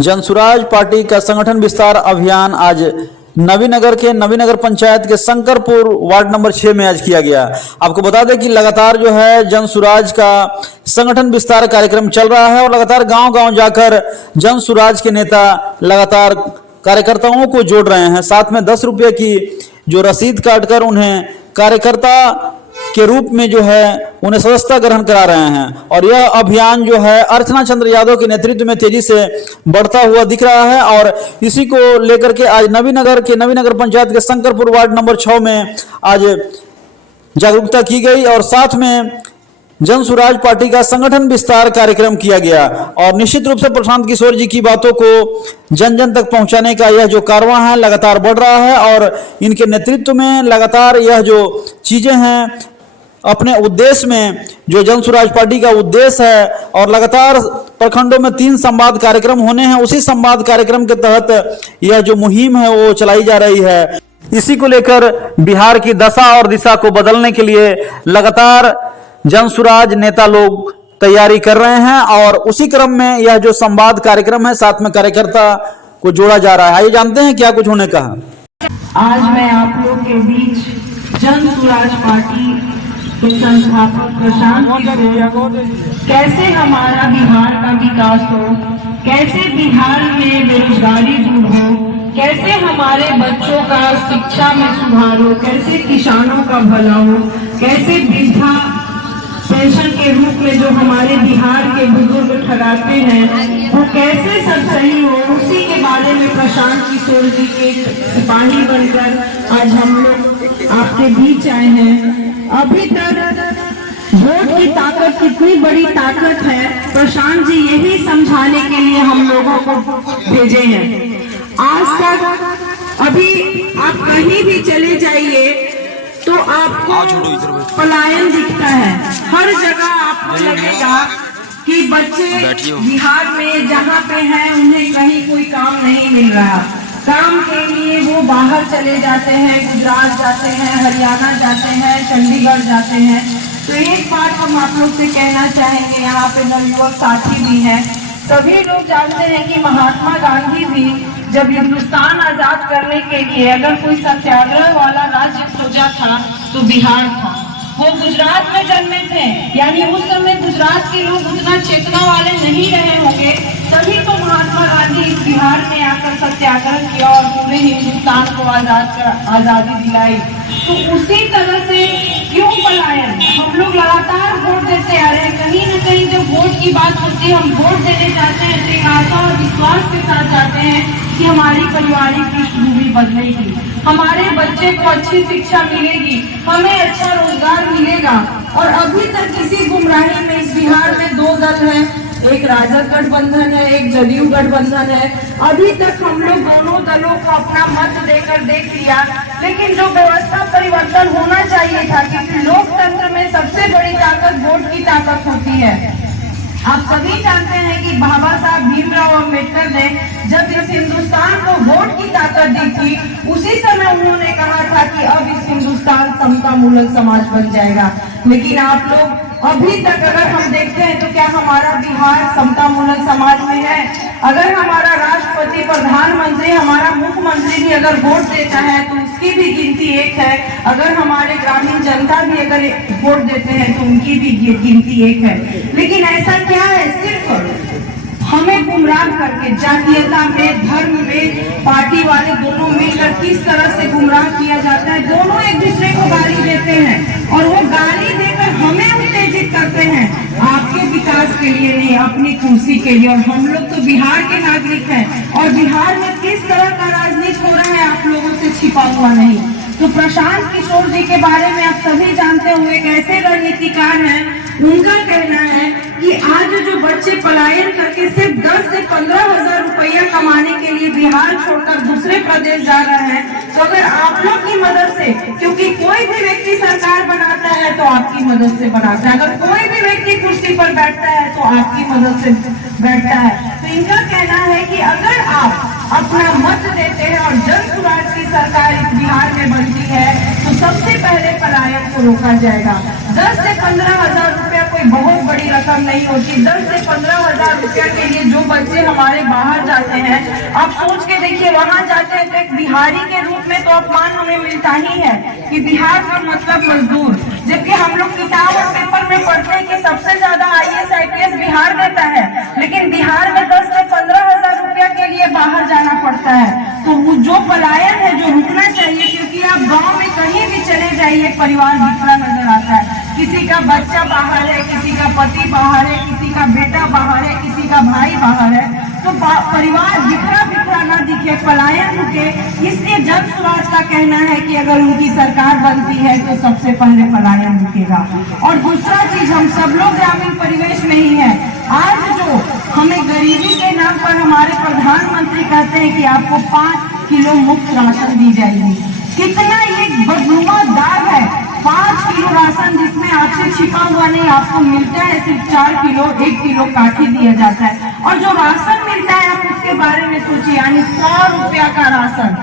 Jan Suraaj party का संगठन विस्तार अभियान आज नवीनगर के नवीनगर पंचायत के शंकरपुर वार्ड नंबर 6 में आज किया गया। आपको बता दें कि लगातार जो है जनसुराज का संगठन विस्तार कार्यक्रम चल रहा है और लगातार गांव-गांव जाकर जनसुराज के नेता लगातार कार्यकर्ताओं को जोड़ रहे हैं। साथ में 10 रुपये की जो रसीद काटकर उन्हें कार्यकर्ता के रूप में जो है उन्हें सदस्यता ग्रहण करा रहे हैं। और यह अभियान जो है अर्चना चंद्र यादव के नेतृत्व में तेजी से बढ़ता हुआ दिख रहा है और इसी को लेकर के आज नवीनगर पंचायत के शंकरपुर वार्ड नंबर 6 में आज जागरूकता की गई और साथ में जनसुराज पार्टी का संगठन विस्तार कार्यक्रम किया गया। और निश्चित रूप से प्रशांत किशोर जी की बातों को जन जन तक पहुंचाने का यह जो कारवां है लगातार बढ़ रहा है और इनके नेतृत्व में लगातार यह जो चीजें हैं अपने उद्देश्य में जो जनसुराज पार्टी का उद्देश्य है और लगातार प्रखंडों में 3 संवाद कार्यक्रम होने हैं, उसी संवाद कार्यक्रम के तहत यह जो मुहिम है वो चलाई जा रही है। इसी को लेकर बिहार की दशा और दिशा को बदलने के लिए लगातार जनसुराज नेता लोग तैयारी कर रहे हैं और उसी क्रम में यह जो संवाद कार्यक्रम है साथ में कार्यकर्ता को जोड़ा जा रहा है। आइए जानते हैं क्या कुछ होने का है। आज मैं आप लोग के बीच जनसुराज पार्टी के संस्थापक प्रशांत किशोर कैसे हमारा बिहार का विकास हो, कैसे बिहार में बेरोजगारी दूर हो, कैसे हमारे बच्चों का शिक्षा में सुधार हो, कैसे किसानों का भला हो, कैसे वृद्धा पेंशन के रूप में जो हमारे बिहार के बुजुर्ग ठहराते हैं वो कैसे सब सही हो, उसी के बारे में प्रशांत किशोर जी के सिपाही बनकर आज हम लोग आपके बीच आए हैं। अभी तक वोट की ताकत कितनी बड़ी ताकत है, प्रशांत जी यही समझाने के लिए हम लोगों को भेजे हैं। आज तक अभी आप कहीं भी चले जाइए तो आपको पलायन दिखता है, हर जगह आपको लगेगा कि बच्चे बिहार में जहाँ पे हैं उन्हें कहीं कोई काम नहीं मिल रहा। काम के लिए वो बाहर चले जाते हैं, गुजरात जाते हैं, हरियाणा जाते हैं, चंडीगढ़ जाते हैं। तो एक बात हम आप लोग से कहना चाहेंगे, यहाँ पे नवयुवक साथी भी हैं, सभी लोग जानते हैं कि महात्मा गांधी भी जब हिंदुस्तान आजाद करने के लिए अगर कोई सत्याग्रह वाला राज्य खोजा था तो बिहार था। वो गुजरात में जन्मे थे, यानी उस समय गुजरात के लोग उतना चेतना वाले नहीं रहे होंगे, तभी तो महात्मा गांधी इस बिहार में आकर सत्याग्रह किया और पूरे हिंदुस्तान को आजादी दिलाई। तो उसी तरह से क्यों पलायन, हम लोग लगातार वोट देते आ रहे हैं, कहीं न कहीं जब वोट की बात होती है हम वोट देने जाते हैं तो एक आशा और विश्वास के साथ जाते हैं कि हमारी पारिवारिक पृष्ठभूमि बदलेगी, हमारे बच्चे को अच्छी शिक्षा मिलेगी, हमें अच्छा रोजगार मिलेगा। और अभी तक इसी गुमराही में इस बिहार में 2 दल हैं, एक राजग गठबंधन है, एक जदयू गठबंधन है। अभी तक हम लोग दोनों दलों को अपना मत देकर देख लिया, लेकिन जो व्यवस्था परिवर्तन होना चाहिए था, क्योंकि लोकतंत्र में सबसे बड़ी ताकत वोट की ताकत होती है। आप सभी जानते हैं कि बाबा साहब भीमराव अम्बेडकर ने जब इस हिंदुस्तान को वोट की ताकत दी थी, उसी समय उन्होंने कहा था कि अब इस हिंदुस्तान समता मूलक समाज बन जाएगा। लेकिन आप लोग अभी तक अगर हम देखते हैं तो क्या हमारा बिहार समता मूलक समाज में है? अगर हमारा राष्ट्रपति, प्रधानमंत्री, हमारा मुख्यमंत्री भी अगर वोट देता है तो उसकी भी गिनती 1 है। अगर हमारे ग्रामीण जनता भी अगर वोट देते हैं तो उनकी भी गिनती 1 है। लेकिन ऐसा क्या है, सिर्फ हमें गुमराह करके जातीयता में, धर्म में, पार्टी वाले दोनों मिलकर किस तरह से गुमराह किया जाता है। दोनों एक दूसरे को गाली देते हैं और वो गाली देकर हमें उत्तेजित करते हैं आपके विकास के लिए नहीं, अपनी कुर्सी के लिए। और हम लोग तो बिहार के नागरिक हैं और बिहार में किस तरह का राजनीति हो रहा है आप लोगों से छिपा हुआ नहीं। तो प्रशांत किशोर जी के बारे में आप सभी जानते हुए कैसे रणनीतिकार हैं, उनका कहना है कि आज जो बच्चे पलायन करके सिर्फ 10 से 15 हजार रुपया कमाने के लिए बिहार छोड़कर दूसरे प्रदेश जा रहे हैं, तो अगर आप लोग की मदद से, क्योंकि कोई भी व्यक्ति सरकार बनाता है तो आपकी मदद से बनाता है, अगर कोई भी व्यक्ति कुर्सी पर बैठता है तो आपकी मदद से बैठता है। तो इनका कहना है कि अगर आप अपना मत देते हैं और जनसुराज की सरकार इस बिहार में बनती है तो सबसे पहले पलायन को रोका जाएगा। 10 से 15 हजार रुपया कोई कोई बहुत बड़ी रकम नहीं होती। 10 से 15,000 रुपया के लिए जो बच्चे हमारे बाहर जाते हैं, आप सोच के देखिए, वहां जाते हैं तो एक बिहारी के रूप में तो अपमान हमें मिलता ही है कि बिहार का मतलब मजदूर, जबकि हम लोग किताब और पेपर में पढ़ते हैं कि सबसे ज्यादा IAS IPS बिहार देता है, लेकिन बिहार में 10 से 15,000 रुपया के लिए बाहर जाना पड़ता है। तो वो जो पलायन है, जो रुकना चाहिए, क्योंकि आप गांव में कहीं भी चले जाइए, परिवार बिखरा नजर आता है। किसी का बच्चा बाहर है, किसी का पति बाहर है, किसी का बेटा बाहर है, किसी का भाई बाहर है, तो परिवार बिखरा बिखरा ना दिखे, पलायन रुके। इसलिए जन सुराज का कहना है कि अगर उनकी सरकार बनती है तो सबसे पहले पलायन रुकेगा। और दूसरा चीज, हम सब लोग ग्रामीण परिवेश में ही है। आज जो हमें गरीबी के नाम पर हमारे प्रधानमंत्री कहते हैं कि आपको 5 किलो मुफ्त राशन दी जाएगी, कितना ये बदनुमा दाग है। 5 किलो राशन जिसमें आपसे छिपा हुआ नहीं, आपको मिलता है सिर्फ 4 किलो, 1 किलो काट ही दिया जाता है। और जो राशन मिलता है, आप उसके बारे में सोचिए, यानी 100 रुपया का राशन,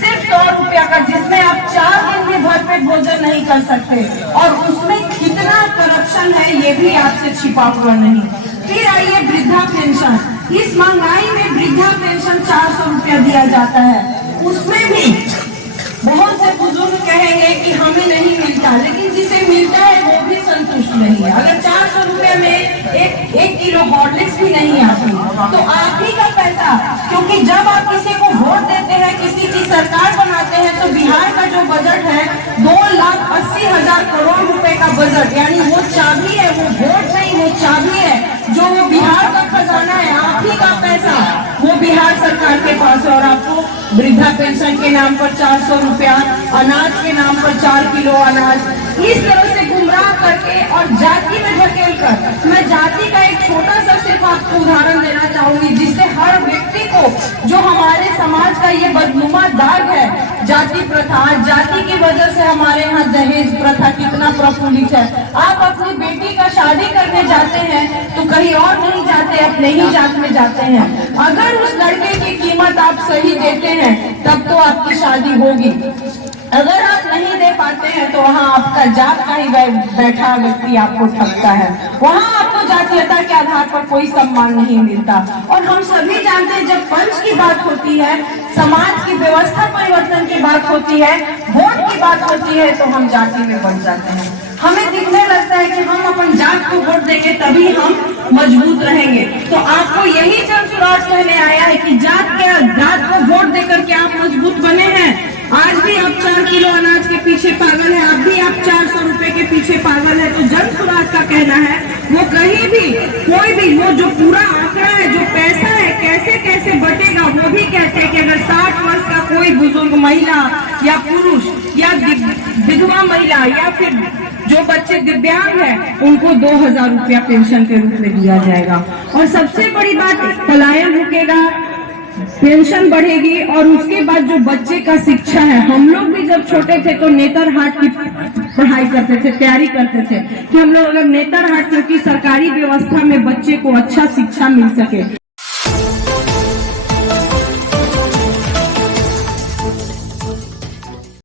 सिर्फ 100 रुपया का, जिसमें आप 4 दिन भी भरपेट भोजन नहीं कर सकते। और उसमें कितना करप्शन है ये भी आपसे छिपा हुआ नहीं। फिर आइए वृद्धा पेंशन, इस महंगाई में वृद्धा पेंशन 400 रुपया दिया जाता है, उसमें भी बहुत से बुजुर्ग कहेंगे कि हमें नहीं मिलता, लेकिन जिसे मिलता है वो भी संतुष्ट नहीं है। अगर 400 रुपये में एक किलो हॉर्लिक्स भी नहीं आती, तो आप ही का पैसा, क्योंकि जब आप किसी को वोट देते हैं, किसी की सरकार बनाते हैं, तो बिहार का जो बजट है 2,80,000 करोड़ रुपए का बजट, यानी वो चाबी है, वो वोट नहीं, वो चाबी है, जो वो बिहार का खजाना है, आप ही का पैसा वो बिहार सरकार के पास है। और आपको वृद्धा पेंशन के नाम पर 400 रुपया, अनाज के नाम पर 4 किलो अनाज, इस तरह से गुमराह करके और जाति में ढकेल कर, मैं जाति का एक छोटा सा सिर्फ आपको उदाहरण देना चाहूंगी, जिससे हर व्यक्ति को, जो हमारे समाज का ये बदनुमा दाग है, जाति प्रथा, जाति की वजह से हमारे यहाँ दहेज प्रथा कितना प्रफुल्लित है। आप अपनी बेटी का शादी करने जाते हैं तो कहीं और नहीं जाते, अपने ही जात में जाते हैं। अगर उस लड़के की कीमत आप सही देते हैं तब तो आपकी शादी होगी। अगर आप नहीं दे पाते हैं तो वहाँ आपका जात का ही बैठा व्यक्ति आपको ठगता है, वहाँ आपको जातीयता के आधार पर कोई सम्मान नहीं मिलता। और हम सभी जानते हैं, जब पंच की बात होती है, समाज की व्यवस्था परिवर्तन की बात होती है, वोट की बात होती है, तो हम जाति में बन जाते हैं। हमें दिखने लगता है कि हम अपन जात को वोट देंगे तभी हम मजबूत रहेंगे। तो आपको यही जन सुराज कहने आया है कि जात को वोट देकर के आप मजबूत बने हैं। आज भी आप 4 किलो अनाज के पीछे पागल है, अब भी आप 400 रुपए के पीछे पागल है। तो जन सुराज का कहना है, वो कहीं भी कोई भी, वो जो पूरा आंकड़ा है, जो पैसा है, कैसे कैसे बटेगा, वो भी कहते हैं कि अगर 60 वर्ष का कोई बुजुर्ग महिला या पुरुष या विधवा महिला या फिर जो बच्चे दिव्यांग हैं, उनको 2,000 रुपया पेंशन के रूप में दिया जाएगा। और सबसे बड़ी बात, पलायन रुकेगा, पेंशन बढ़ेगी। और उसके बाद जो बच्चे का शिक्षा है, हम लोग भी जब छोटे थे तो नेतरहाट की पढ़ाई करते थे, तैयारी करते थे कि हम लोग अगर नेतरहाट, क्योंकि सरकारी व्यवस्था में बच्चे को अच्छा शिक्षा मिल सके।